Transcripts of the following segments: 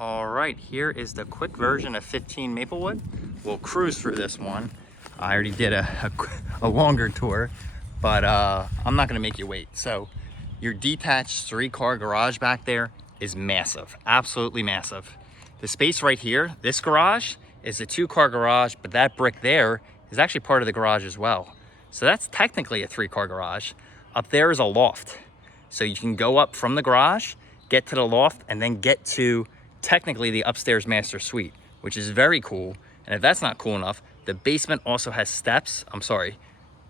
All right, here is the quick version of 15 Maplewood. We'll cruise through this one. I already did a longer tour, but I'm not gonna make you wait. So your detached 3-car garage back there is massive, absolutely massive. The space right here, this garage is a 2-car garage, but that brick there is actually part of the garage as well. So that's technically a 3-car garage. Up there is a loft. So you can go up from the garage, get to the loft, and then get to technically the upstairs master suite, which is very cool. And if that's not cool enough, the basement also has steps.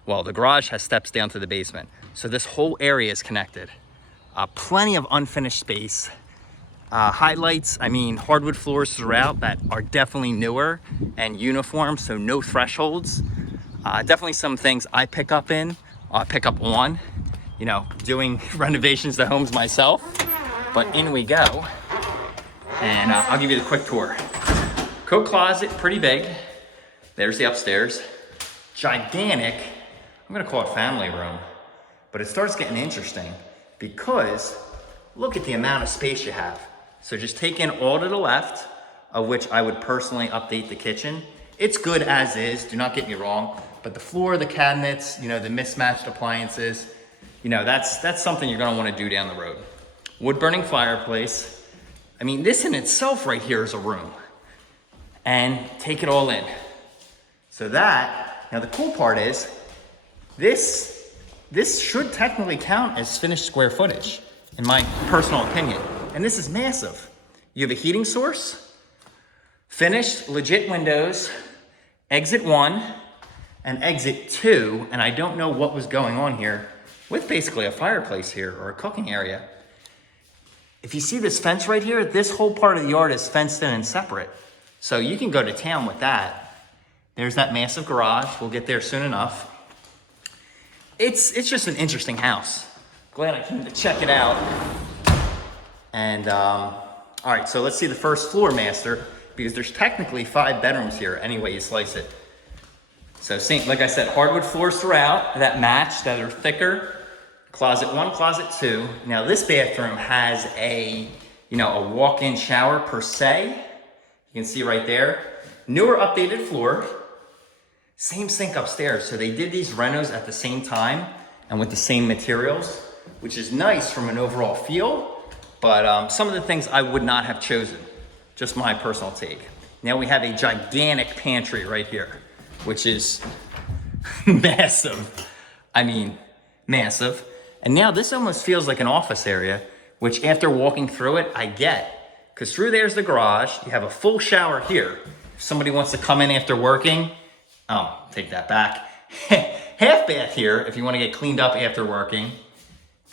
Well, the garage has steps down to the basement. So this whole area is connected. Plenty of unfinished space. Highlights, hardwood floors throughout that are definitely newer and uniform, so no thresholds. Definitely some things I pick up on, doing renovations to homes myself. But in we go. And I'll give you the quick tour. Coat closet, pretty big. There's the upstairs. Gigantic, I'm gonna call it family room, but it starts getting interesting because look at the amount of space you have. So just take in all to the left, of which I would personally update the kitchen. It's good as is, do not get me wrong, but the floor, the cabinets, the mismatched appliances, that's something you're gonna wanna do down the road. Wood burning fireplace. This in itself right here is a room. And take it all in. So now the cool part is, this should technically count as finished square footage, in my personal opinion. And this is massive. You have a heating source, finished legit windows, exit 1 and exit 2, and I don't know what was going on here with basically a fireplace here or a cooking area. If you see this fence right here, this whole part of the yard is fenced in and separate. So you can go to town with that. There's that massive garage. We'll get there soon enough. It's just an interesting house. Glad I came to check it out. And all right, so let's see the first floor master, because there's technically 5 bedrooms here, any way you slice it. So like I said, hardwood floors throughout that match, that are thicker. Closet 1, closet 2. Now this bathroom has a walk-in shower per se. You can see right there. Newer updated floor. Same sink upstairs. So they did these renos at the same time and with the same materials, which is nice from an overall feel. But some of the things I would not have chosen. Just my personal take. Now we have a gigantic pantry right here, which is massive. Massive. And now this almost feels like an office area, which after walking through it, I get. Because through there's the garage, you have a full shower here. If somebody wants to come in after working, take that back. Half bath here, if you want to get cleaned up after working.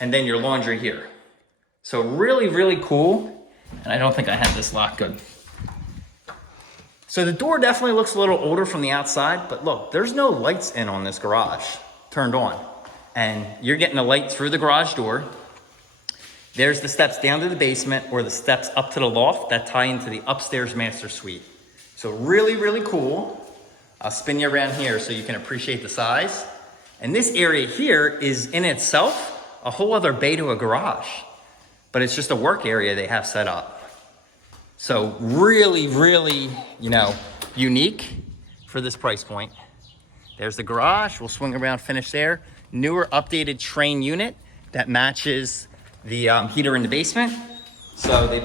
And then your laundry here. So really, really cool. And I don't think I had this locked good. So the door definitely looks a little older from the outside, but look, there's no lights in on this garage, turned on. And you're getting a light through the garage door. There's the steps down to the basement or the steps up to the loft that tie into the upstairs master suite. So really, really cool. I'll spin you around here so you can appreciate the size. And this area here is in itself a whole other bay to a garage, but it's just a work area they have set up. So really, really, unique for this price point. There's the garage. We'll swing around, finish there. Newer updated train unit that matches the heater in the basement. So they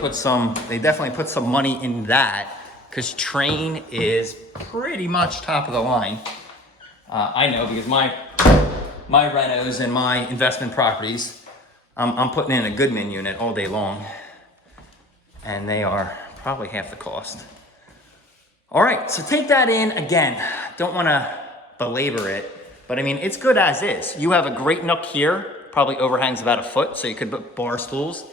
definitely put some money in that, because train is pretty much top of the line. I know, because my renos and my investment properties, I'm putting in a Goodman unit all day long, and they are probably half the cost. All right, so take that in. Again, don't want to belabor it, but it's good as is. You have a great nook here, probably overhangs about a foot, so you could put bar stools.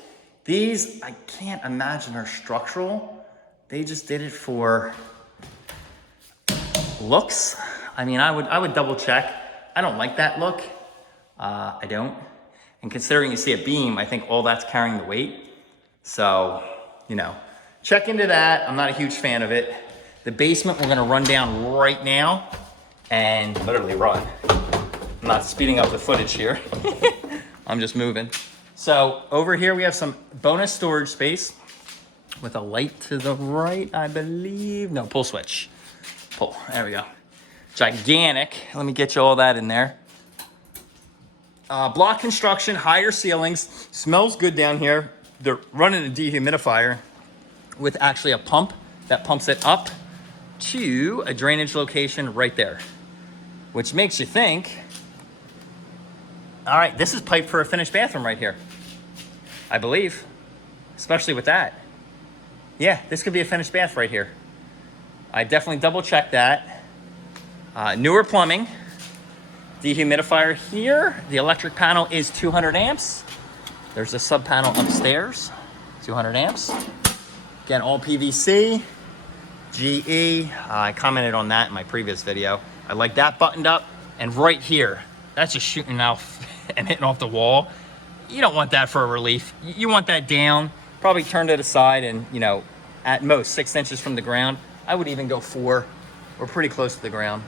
These, I can't imagine are structural. They just did it for looks. I would double check. I don't like that look. I don't. And considering you see a beam, I think all that's carrying the weight. So, check into that. I'm not a huge fan of it. The basement we're gonna run down right now and literally run. I'm not speeding up the footage here. I'm just moving. So over here we have some bonus storage space. with a light to the right, I believe. No, pull switch. Pull, there we go. Gigantic, let me get you all that in there. Block construction, higher ceilings, smells good down here. They're running a dehumidifier with actually a pump that pumps it up to a drainage location right there, which makes you think, all right, this is piped for a finished bathroom right here, I believe, especially with that. Yeah, this could be a finished bath right here. I definitely double checked that. Newer plumbing, dehumidifier here. The electric panel is 200 amps. There's a sub panel upstairs, 200 amps. Again, all PVC, GE. I commented on that in my previous video. I like that buttoned up. And right here, that's just shooting out and hitting off the wall. You don't want that for a relief. You want that down, probably turn to the side and, you know, at most 6 inches from the ground. I would even go 4. We're pretty close to the ground.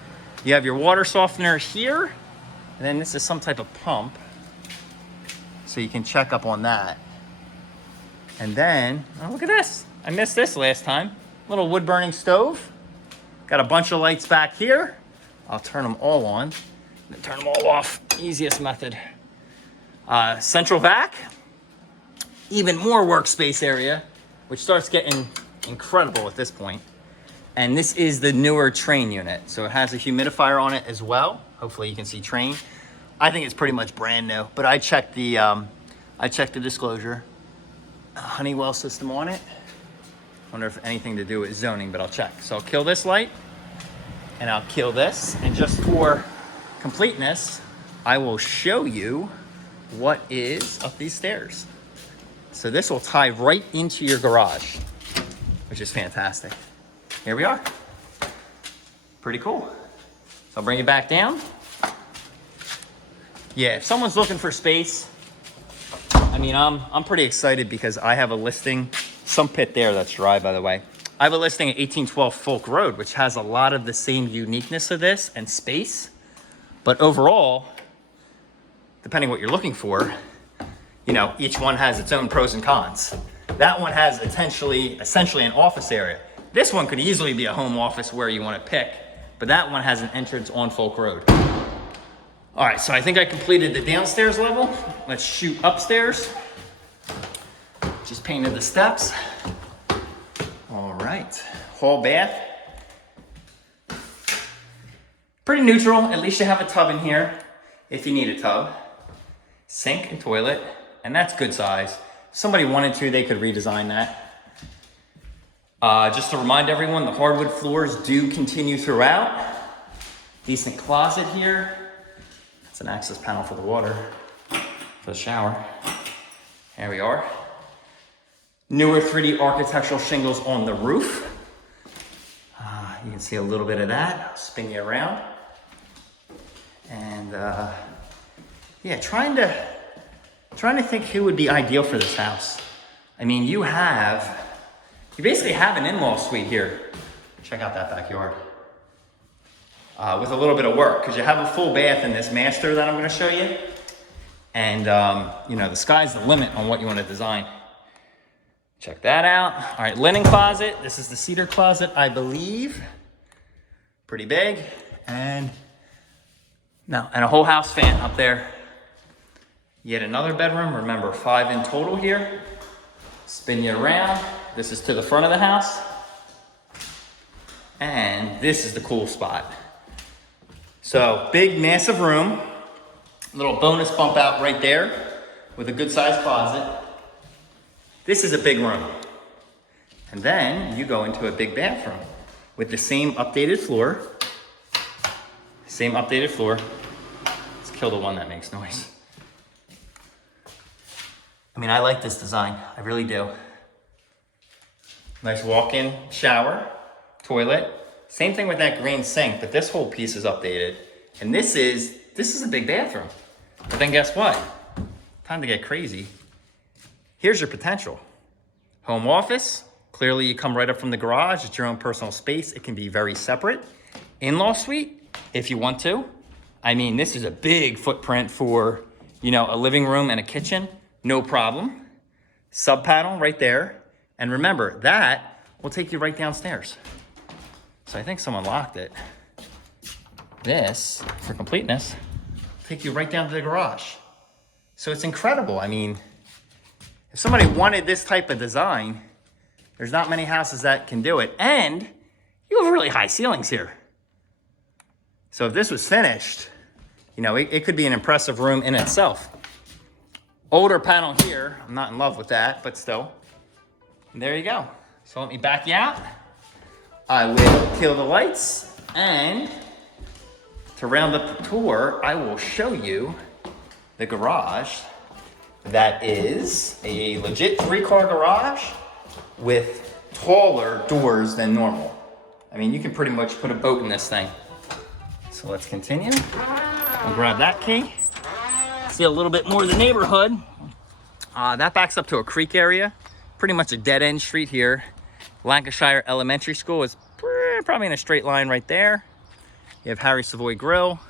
You have your water softener here, and then this is some type of pump. So you can check up on that. And then, oh, look at this. I missed this last time. Little wood burning stove. Got a bunch of lights back here. I'll turn them all on, then turn them all off. Easiest method. Central vac. Even more workspace area, which starts getting incredible at this point. And this is the newer Train unit. So it has a humidifier on it as well. Hopefully you can see Train. I think it's pretty much brand new, but I checked the disclosure. Honeywell system on it. Wonder if anything to do with zoning, but I'll check. So I'll kill this light and I'll kill this. And just for completeness, I will show you what is up these stairs. So this will tie right into your garage, which is fantastic. Here we are. Pretty cool. So I'll bring it back down. Yeah, if someone's looking for space, I mean, I'm pretty excited because I have a listing, some pit there that's dry, by the way. I have a listing at 1812 Folk Road, which has a lot of the same uniqueness of this and space. But overall, depending what you're looking for, you know, each one has its own pros and cons. That one has essentially an office area. This one could easily be a home office where you want to pick, but that one has an entrance on Folk Road. All right, so I think I completed the downstairs level. Let's shoot upstairs. Just painted the steps. All right, hall bath. Pretty neutral, at least you have a tub in here if you need a tub. Sink and toilet, and that's good size. If somebody wanted to, they could redesign that. Just to remind everyone, the hardwood floors do continue throughout. Decent closet here. It's an access panel for the water, for the shower. There we are. Newer 3D architectural shingles on the roof. You can see a little bit of that. I'll spin you around. And yeah, trying to think who would be ideal for this house. I mean, you basically have an in-law suite here. Check out that backyard. With a little bit of work, because you have a full bath in this master that I'm going to show you. And, you know, the sky's the limit on what you want to design. Check that out. All right, linen closet. This is the cedar closet, I believe. Pretty big. And a whole house fan up there. Yet another bedroom. Remember, 5 in total here. Spin you around. This is to the front of the house. And this is the cool spot. So big, massive room. Little bonus bump out right there with a good sized closet. This is a big room. And then you go into a big bathroom with the same updated floor. Same updated floor. Let's kill the one that makes noise. I mean, I like this design. I really do. Nice walk-in shower, toilet. Same thing with that green sink, but this whole piece is updated. And this is a big bathroom. But then guess what? Time to get crazy. Here's your potential. Home office. Clearly you come right up from the garage. It's your own personal space. It can be very separate. In-law suite, if you want to. I mean, this is a big footprint for, you know, a living room and a kitchen. No problem. Sub panel right there. And remember, that will take you right downstairs. So I think someone locked it. This, for completeness, will take you right down to the garage. So it's incredible. I mean, if somebody wanted this type of design, there's not many houses that can do it. And you have really high ceilings here. So if this was finished, you know, it could be an impressive room in itself. Older panel here, I'm not in love with that, but still. And there you go. So let me back you out. I will kill the lights, and to round up the tour, I will show you the garage that is a legit 3-car garage with taller doors than normal. I mean, you can pretty much put a boat in this thing. So let's continue. I'll grab that key. See a little bit more of the neighborhood. That backs up to a creek area. Pretty much a dead-end street here. Lancashire Elementary School is probably in a straight line right there. You have Harry Savoy Grill.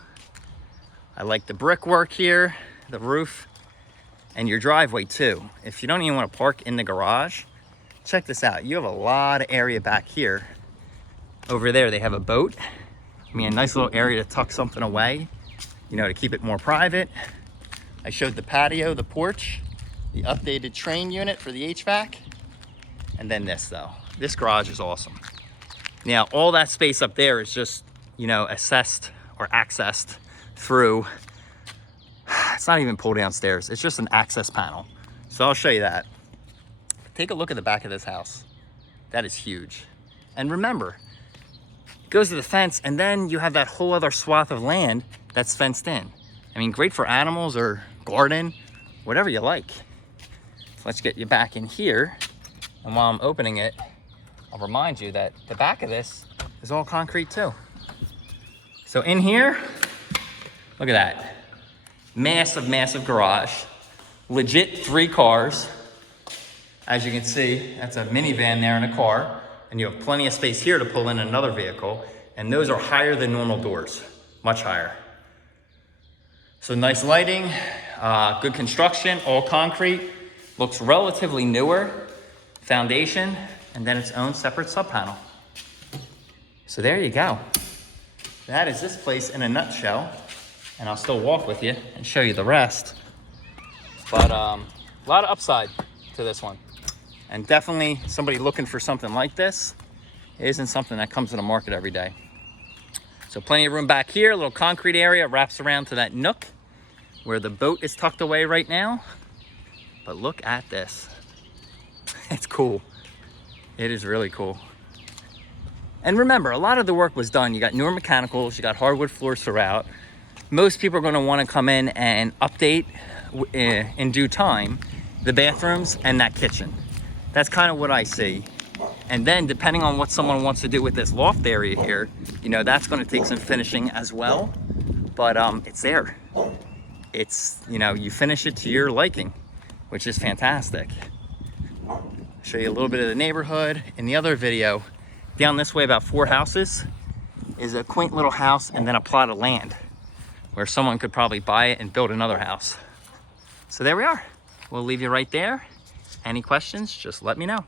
I like the brickwork here, the roof, and your driveway too. If you don't even want to park in the garage, check this out. You have a lot of area back here. Over there, they have a boat. I mean, a nice little area to tuck something away, you know, to keep it more private. I showed the patio, the porch, the updated train unit for the HVAC, and then this though. This garage is awesome. Now, all that space up there is just, you know, assessed or accessed through, it's not even pull down stairs, it's just an access panel. So I'll show you that. Take a look at the back of this house. That is huge. And remember, it goes to the fence, and then you have that whole other swath of land that's fenced in. I mean, great for animals or garden, whatever you like. So let's get you back in here. And while I'm opening it, I'll remind you that the back of this is all concrete too. So in here, look at that. Massive, massive garage. Legit 3 cars. As you can see, that's a minivan there and a car. And you have plenty of space here to pull in another vehicle. And those are higher than normal doors, much higher. So nice lighting, good construction, all concrete. Looks relatively newer. Foundation, and then its own separate sub panel. So there you go. That is this place in a nutshell. And I'll still walk with you and show you the rest. But a lot of upside to this one. And definitely somebody looking for something like this, it isn't something that comes to the market every day. So plenty of room back here, a little concrete area, wraps around to that nook where the boat is tucked away right now. But look at this. It's cool. It is really cool. And remember, a lot of the work was done. You got newer mechanicals, you got hardwood floors throughout. Most people are going to want to come in and update in due time the bathrooms and that kitchen. That's kind of what I see. And then depending on what someone wants to do with this loft area here, you know, that's going to take some finishing as well. But it's there. It's, you know, you finish it to your liking, which is fantastic. Show you a little bit of the neighborhood. In the other video, down this way about 4 houses is a quaint little house and then a plot of land where someone could probably buy it and build another house. So there we are. We'll leave you right there. Any questions, just let me know.